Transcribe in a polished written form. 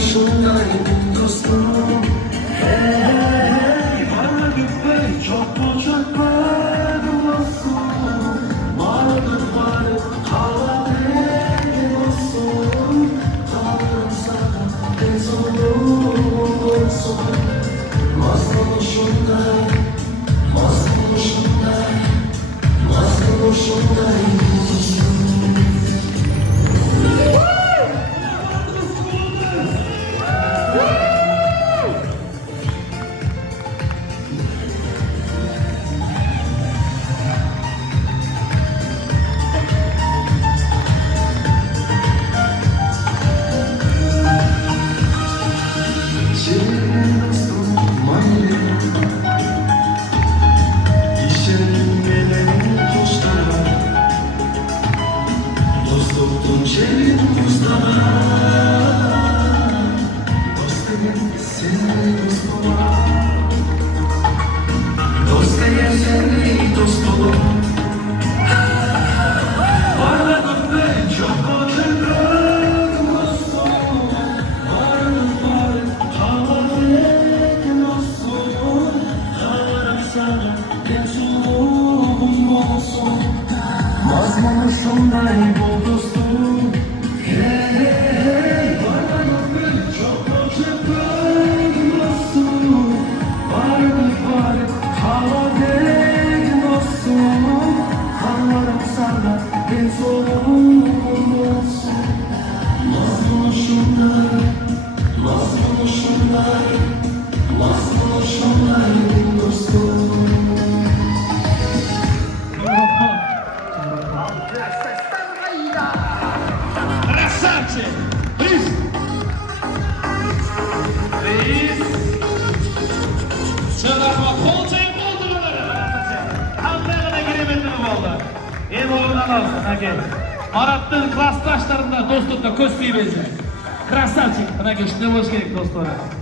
Şundayım dostum. Hey, bana gitme çok uçaklarım olsun. Varlık varlık havalı olsun. Tanrım sana en sonum olsun. Mazlum şundayım dostum. Şundayım dostum. Hey, bana çok acıklarım olsun. Varlık havalı olsun. Kanlarım sana en sonum olsun. Mazlum şundayım dostum. Красавчик! Please! Please! Şuradan kolçayı buldurmaları. Hamdayana giremedim valla. En oyundan alsın, hadi. Marat'ın klastaşlarında dostlukla köstüğü bezler. Красавчик! Hadi işte hoş gerek dostlara.